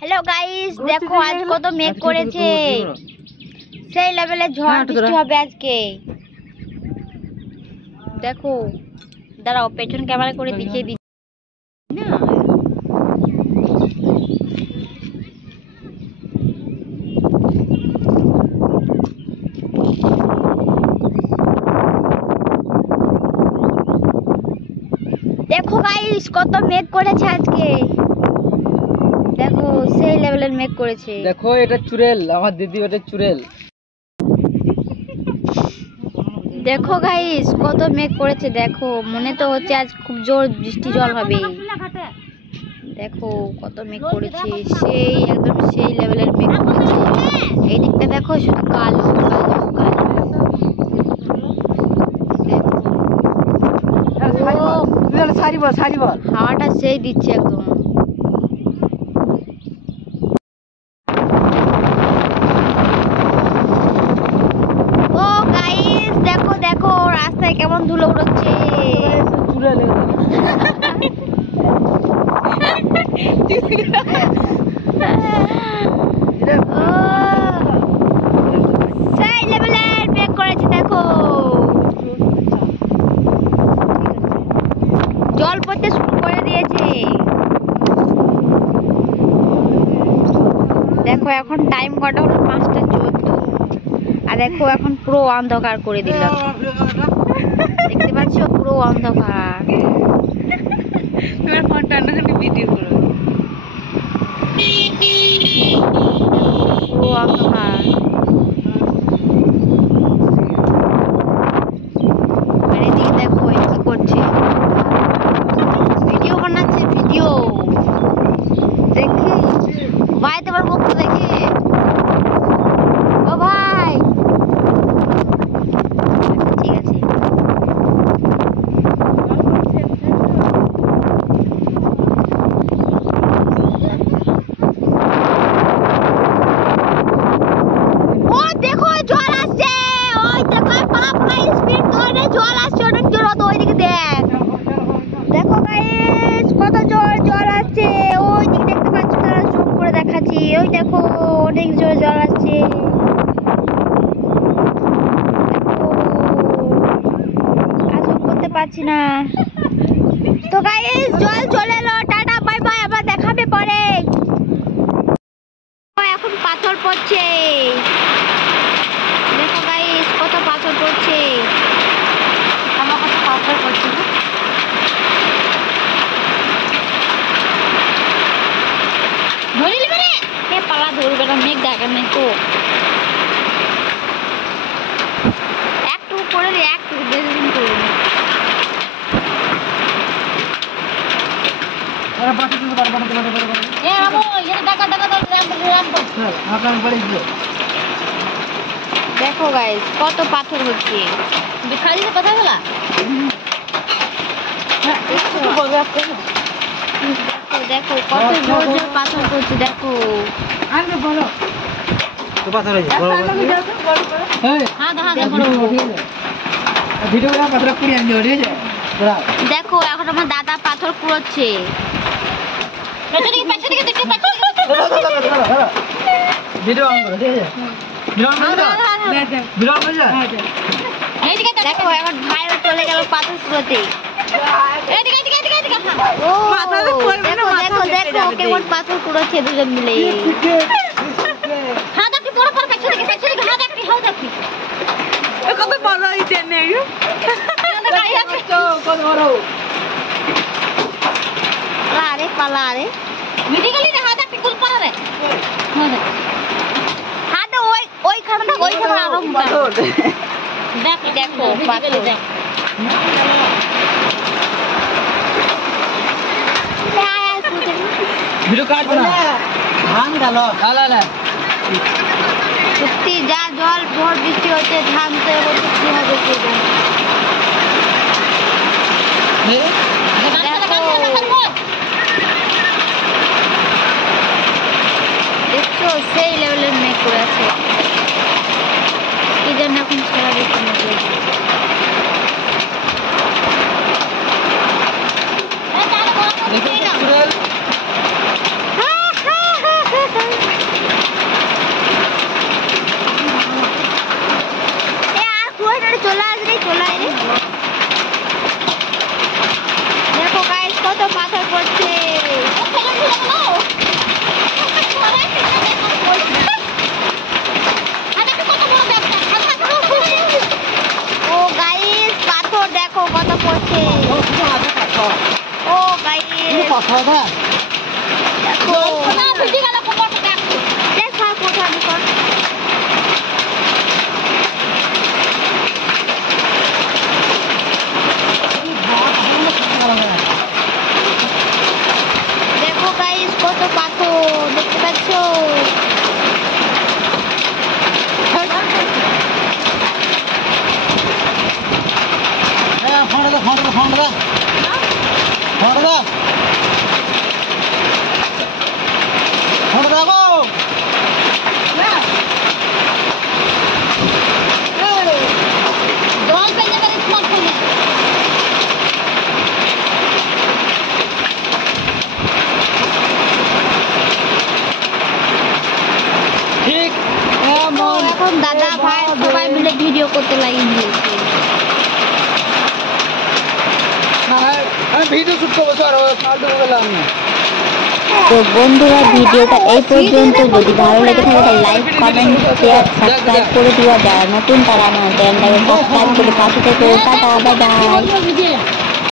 Hello guys देखो आज को तो मेघ করেছে সেই লেভেলে ঝড় বৃষ্টি হবে আজকে দেখো দাঁড়াও পেছন ক্যামেরা করে দেখিয়ে দিই না দেখো গাইস কত মেঘ করেছে আজকে দেখো সেই লেভেলের মেঘ করেছে দেখো এটা চুড়েল আমার দিদি ওটা চুড়েল দেখো গাইস কত মেঘ করেছে দেখো মনে তো হচ্ছে আজ খুব জোর বৃষ্টি জল হবে দেখো কত মেঘ করেছে সেই একদম সেই লেভেলের মেঘ করেছে এই দিকটা দেখো শুধু কালো কালো কালো হাওয়াটা সেই দিচ্ছে একদম দেখো রাস্তায় কেমন ধুলো উড়ছে সেই লেভেলের মেঘ করেছে দেখো জল পড়তে শুরু করে দিয়েছে দেখো এখন টাইম কটা হলো 5:14 আর দেখো এখন পুরো অন্ধকার করে দিল দেখতে পাচ্ছ পুরো অন্ধকার তোমার ফোনটা না ভিডিও করো পুরো অন্ধকার আর এদিকে দেখো কি করছে ভিডিও বানাচ্ছে ভিডিও দেখি ভাই তোমার মুখ দেখি ও ভাই ঠিক আছে ও দেখো জল আসছে ওই দেখো পাড়া স্পিড ধরে জল আসছে অনেক জোর তো ওইদিকে দেখ দেখো গাইস কত জল আসছে ওই দিকে দেখতে পাচ্ছ তারা জুম করে দেখাচ্ছি ওই দেখো অনেক জোরে জল আসছে পাচ্ছি না তো গাইস জল চলে এলো টাটা বাই বাই আবার দেখাবে পরে এখন পাথর পড়ছে দেখো গাইস কত পাথর পড়ছে আমার কত পাথর পড়ছে ধরে নিবে রে কে পালা ধরবে না মেঘ দেখা নেই তো একটু করে রে একটু বেশি দিন করে দেখো গাইস কত পাথর হচ্ছে কথা বলা দেখো কত জোর জোর পাথর করছে দেখো দেখো এখন আমার দাদা পাথর কুড়োচ্ছে দেখো এখন ভাই চলে গেল পাথর কুড়োতে দেখো দেখো কেমন পাথর কুড়োচ্ছে দুজন মিলে আরে পালা আরে ওইখানে দেখো সত্যি যা জল ঝড় বৃষ্টি হচ্ছে ধান তো এবার কি হবে কে দেখছো সেই লেভেলের মেঘ করে আছে এই জন্য এখন সারা বৃষ্টি মেঘ পাচ্ছ। ঠিক এখন দাদা ভাই সবাই মিলে ভিডিও করতে লাগিয়ে দিয়েছে। আমি ভিডিও শুট করবো স্যার, ফালতু বললাম না। তো বন্ধুরা ভিডিওটা এই পর্যন্ত, যদি ভালো লেগে থাকে তাহলে লাইক কমেন্ট শেয়ার সাবস্ক্রাইব করে দিও, যারা নতুন তারা আমার চ্যানেলটাকে সাবস্ক্রাইব করে পাশে থেকে টাটা বাই বাই।